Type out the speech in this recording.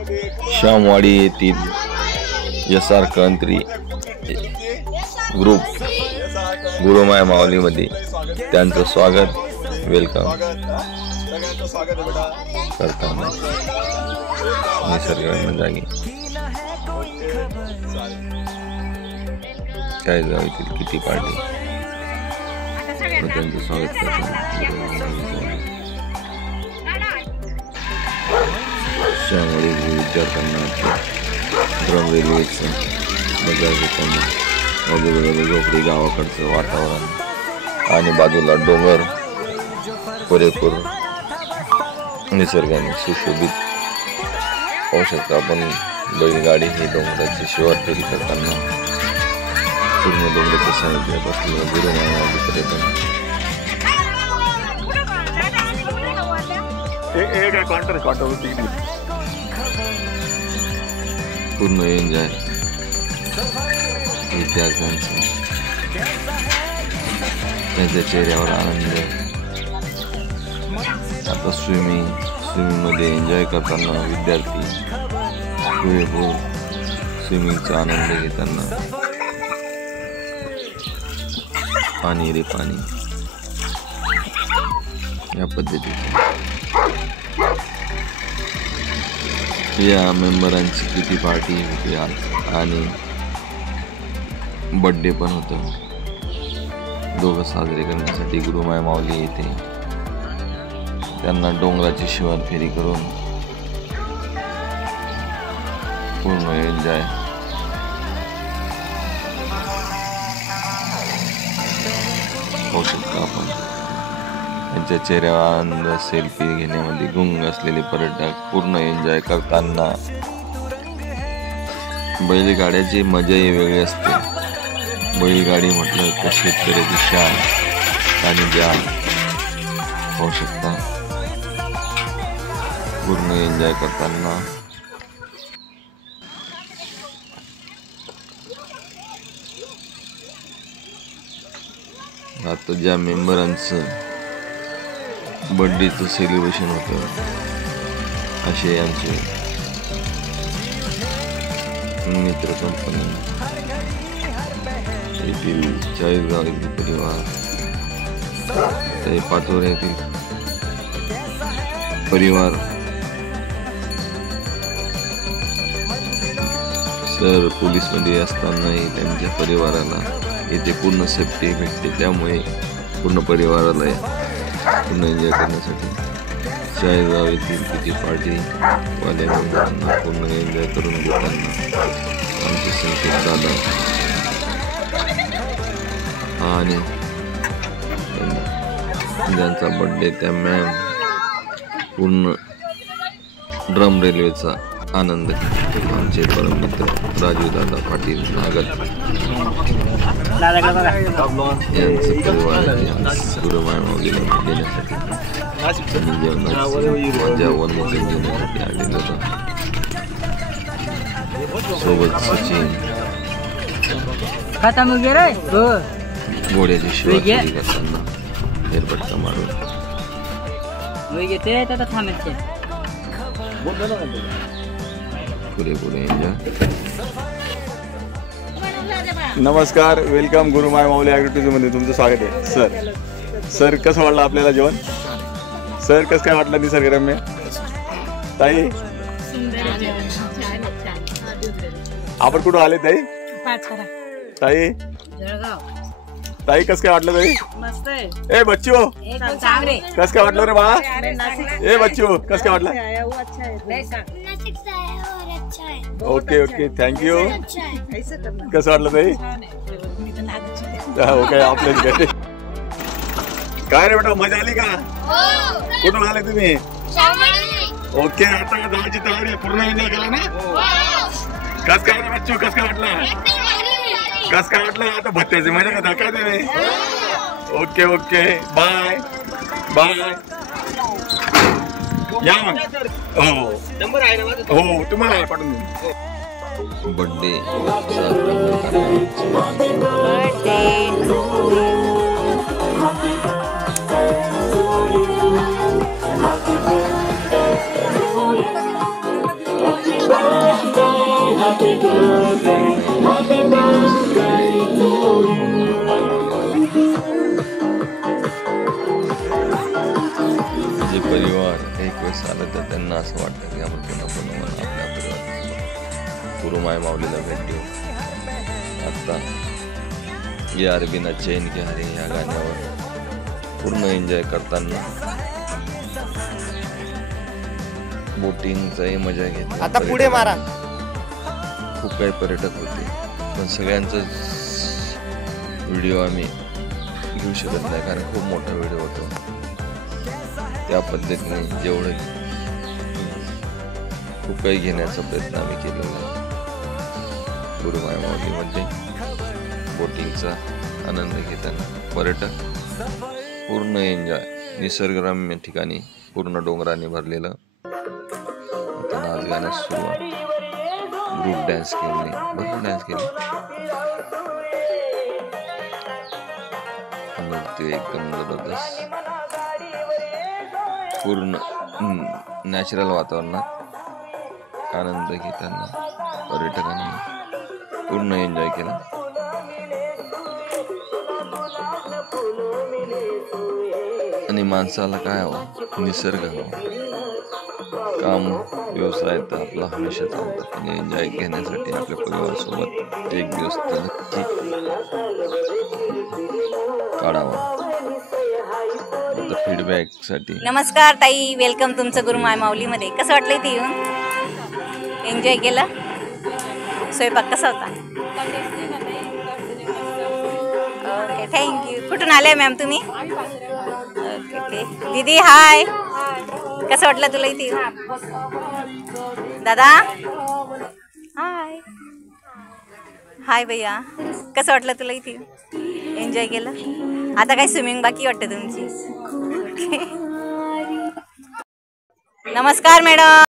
श्यामवाडी येथील SR कंत्री group गुरुमाया माऊलीमध्ये त्यांचं स्वागत वेलकम करताना निसर्गरम्य जागी काय जाऊ येथील किती पार्टी त्यांचं स्वागत करताना श्यामवाडी विद्यार्थ्यांना ड्रम रेल्वेचं बघायला घेताना आजूबाजूला झोपडी गावाकडचं वातावरण आणि बाजूला डोंगर पुरेपूर निसर्गाने सुशोभित होऊ शकतं। आपण बैलगाडी ही डोंगराची शिवार फेरी करताना पूर्ण डोंगराच्या सानिध्यात असलेलं गुरुमाया पर्यटन पूर्ण एन्जॉय विद्यार्थ्यांचा त्यांच्या चेहऱ्यावर आनंद। आता स्विमिंग मध्ये एन्जॉय करताना विद्यार्थी पुरेपूर स्विमिंगचा आनंद घेताना पाणी रे पाणी या पद्धतीने या मेंबरांची किती पार्टी होती आणि बर्थडे पण होतं। दोघं साजरे करण्यासाठी गुरुमाया माऊली येते त्यांना डोंगराची शिवार फेरी करून पूर्ण एन्जॉय होऊ शकतो। आपण त्यांच्या चेहऱ्यावर आनंद सेल्फी घेण्यामध्ये गुंग असलेले पर्यटक पूर्ण एन्जॉय करताना बैलगाड्याची मजाही वेगळी असते। बैलगाडी म्हटलं तर शेतकऱ्याची शान आणि जान होऊ शकता। पूर्ण एन्जॉय करताना आता ज्या मेंबरांचं बर्थडेचं सेलिब्रेशन होतं असे आमचे मित्र कंपनी येथील 40 गाव येथील परिवार ते पाचोरा येथील परिवार सर पोलीसमध्ये असतानाही त्यांच्या परिवाराला इथे पूर्ण सेफ्टी भेटते। त्यामुळे पूर्ण परिवाराला पूर्ण एन्जॉय करण्यासाठी 40 गाव येथील किती पार्टी वाल्या मेंबरांना पूर्ण एन्जॉय करून घेताना आमचे संकेत दादा आणि ज्यांचा बर्थडे त्या मॅम पूर्ण ड्रम रेल्वेचा आनंद घेतो। आमचे परममित्र राजू दादा पाटील नागल यांचं परिवार गुरुमाया माऊलीला देण्यासाठी माझ्या वनमोकळी देण्यासाठी आलेलं होतं। सोबत सचिन घोड्याची शिवाय करताना फेरफटका मारून पुरे एन्जॉय। नमस्कार, वेलकम गुरुमाया माऊली ॲग्रोटुरिझम मध्ये तुमचं स्वागत आहे। सर कसं वाटलं आपल्याला जेवण? सर कसं काय वाटलं निसर्गरम्य? ताई आपण कुठं आले ताई? ताई ताई कसं काय वाटलं ताई? मस्त आहे। ए बच्चू कसं काय वाटलं रे बाळा? ए बच्चू कसं काय वाटलं? Okay okay thank you. कसं वाटलं ताई? हो काय आपल्या काय रे बेटा मजा आली का? कुठून आले तुम्ही? ओके आता जायची तयारी पूर्ण एन्जॉय केला ना? कसं काय रे बच्चू कसं काय वाटलं? कसं काय वाटलं? आता भत्त्याची मजा का धक्का दे? ओके ओके बाय बाय या मग। हो नंबर आहे ना? हो तुम्हाला आहे पाठवून देईन। बर्थडे जे परिवार एक वेळेस आलं तर त्यांना असं वाटतं की आपण पुन्हा आपल्या परिवारात गुरु माय माऊलीला भेट देऊ. आता या अरबीना चैन के हरे या गाण्यावर पूर्ण एन्जॉय करताना बोटिंगचाही मजा घेतली. आता पुढे मारा. खूप काही पर्यटक होते पण सगळ्यांचाच व्हिडिओ आम्ही घेऊ शकत नाही कारण खूप मोठा व्हिडिओ होतो. त्या पद्धतीने जेवढं खूप काही घेण्याचा प्रयत्न आम्ही केलेला आहे. गुरु माय माऊलीमध्ये बोटिंगचा आनंद घेताना पर्यटक पूर्ण एन्जॉय. निसर्गरम्य ठिकाणी पूर्ण डोंगराने भरलेलं. आता नाच गाण्यास सुरुवात. ग्रुप डान्स केले, भरपूर डान्स केले. नृत्य एकदम जबरदस्त. पूर्ण नॅचरल वातावरणात आनंद घेताना पर्यटकांनी पूर्ण एन्जॉय केला. आणि माणसाला काय हवं? निसर्ग हवा. काम व्यवसाय तर आपला हमेशा चालतात आणि एन्जॉय घेण्यासाठी आपल्या परिवारासोबत एक दिवस तर नक्की काढावा. फीडबॅक साठी नमस्कार ताई, वेलकम तुमचं गुरु माय माऊलीमध्ये. कसं वाटलं इथे येऊन? एन्जॉय केलं? स्वयंपाक कसा होता? Okay, thank you. कुठून आले मॅम तुम्ही? ओके. दीदी हाय, कसं वाटलं तुला इथे येऊन? दादा हाय. हाय भैया, कसं वाटलं तुला इथे येऊन? एन्जॉय केलं? आता काय स्विमिंग बाकी वाटतं तुमची? नमस्कार मॅडम.